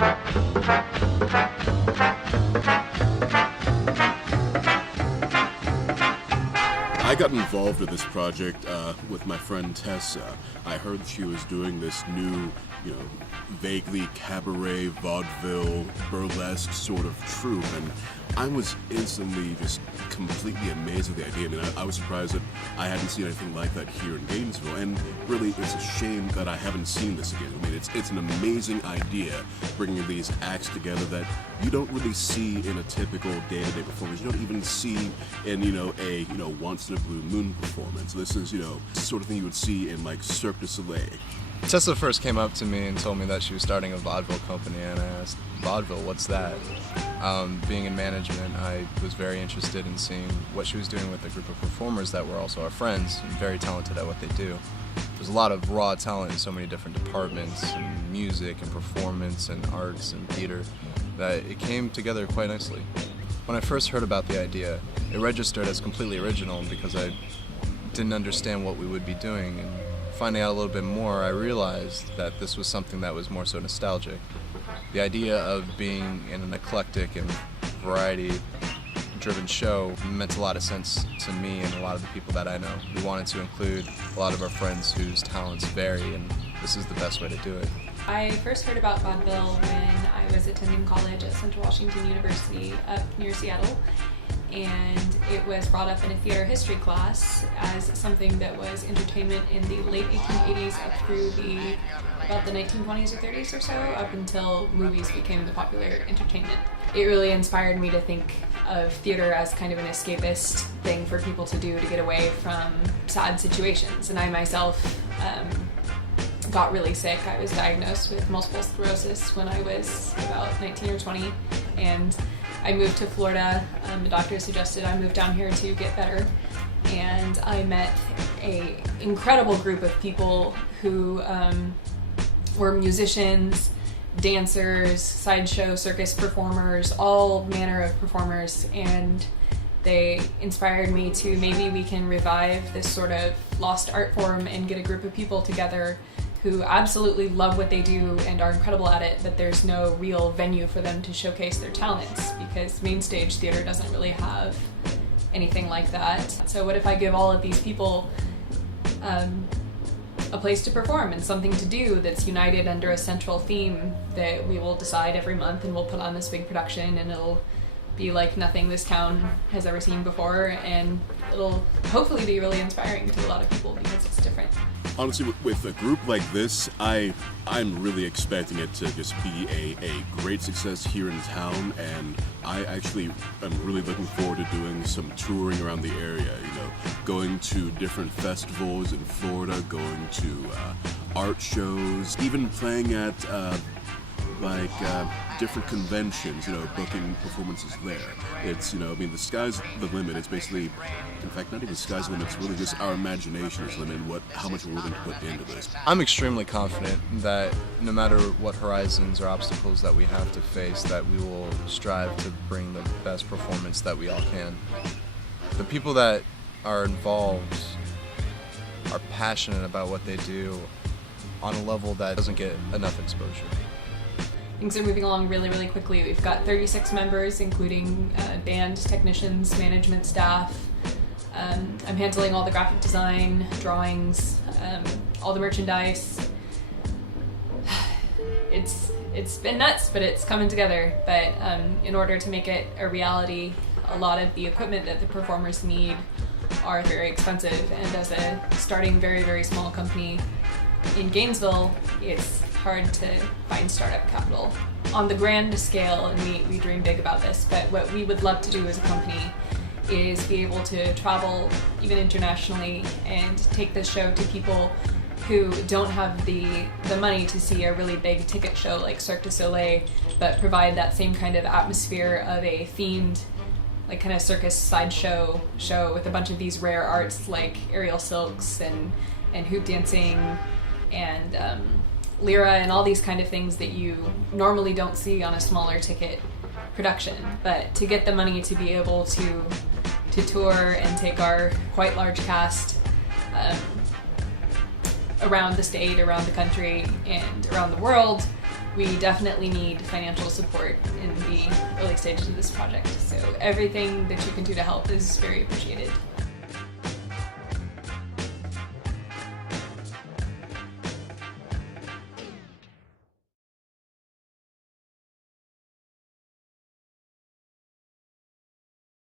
I got involved with this project with my friend Tessa. I heard she was doing this new, vaguely cabaret, vaudeville, burlesque sort of troupe, and I was instantly just completely amazed at the idea. I mean, I was surprised that I hadn't seen anything like that here in Gainesville, and really, it's a shame that I haven't seen this again. I mean, it's an amazing idea, bringing these acts together that you don't really see in a typical day-to-day performance. You don't even see in, a once in a blue moon performance. This is, the sort of thing you would see in, like, Cirque du Soleil. Tessa first came up to me and told me that she was starting a vaudeville company, and I asked, vaudeville, what's that? Being in management, I was very interested in seeing what she was doing with a group of performers that were also our friends and very talented at what they do. There's a lot of raw talent in so many different departments, in music and performance and arts and theater, that it came together quite nicely. When I first heard about the idea, it registered as completely original because I didn't understand what we would be doing, and finding out a little bit more, I realized that this was something that was more so nostalgic. The idea of being in an eclectic and variety-driven show meant a lot of sense to me and a lot of the people that I know. We wanted to include a lot of our friends whose talents vary, and this is the best way to do it. I first heard about vaudeville when I was attending college at Central Washington University up near Seattle, and it was brought up in a theater history class as something that was entertainment in the late 1880s up through about the 1920s or 30s or so, up until movies became the popular entertainment. It really inspired me to think of theater as kind of an escapist thing for people to do to get away from sad situations, and I myself got really sick. I was diagnosed with multiple sclerosis when I was about 19 or 20, and I moved to Florida. The doctor suggested I move down here to get better, and I met an incredible group of people who were musicians, dancers, sideshow circus performers, all manner of performers, and they inspired me to maybe we can revive this sort of lost art form and get a group of people together who absolutely love what they do and are incredible at it, but there's no real venue for them to showcase their talents because main stage theater doesn't really have anything like that. So what if I give all of these people a place to perform and something to do that's united under a central theme that we will decide every month, and we'll put on this big production, and it'll be like nothing this town has ever seen before, and it'll hopefully be really inspiring to a lot of people because it's different. Honestly, with a group like this, I'm really expecting it to just be a great success here in town, and I actually am really looking forward to doing some touring around the area, going to different festivals in Florida, going to art shows, even playing at different conventions, booking performances there. It's, the sky's the limit. It's basically, in fact, not even the sky's the limit, it's really just our imagination is the limit, how much we're willing to put into this. I'm extremely confident that no matter what horizons or obstacles that we have to face, that we will strive to bring the best performance that we all can. The people that are involved are passionate about what they do on a level that doesn't get enough exposure. Things are moving along really, really quickly. We've got 36 members, including band technicians, management staff. I'm handling all the graphic design, drawings, all the merchandise. It's been nuts, but it's coming together. But in order to make it a reality, a lot of the equipment that the performers need are very expensive. And as a starting very, very small company in Gainesville, it's hard to find startup capital. On the grand scale, and we dream big about this, but what we would love to do as a company is be able to travel even internationally and take this show to people who don't have the money to see a really big ticket show like Cirque du Soleil, but provide that same kind of atmosphere of a themed, like kind of circus sideshow show with a bunch of these rare arts like aerial silks and hoop dancing and lyra and all these kind of things that you normally don't see on a smaller ticket production. But to get the money to be able to tour and take our quite large cast around the state, around the country, and around the world, we definitely need financial support in the early stages of this project. So everything that you can do to help is very appreciated.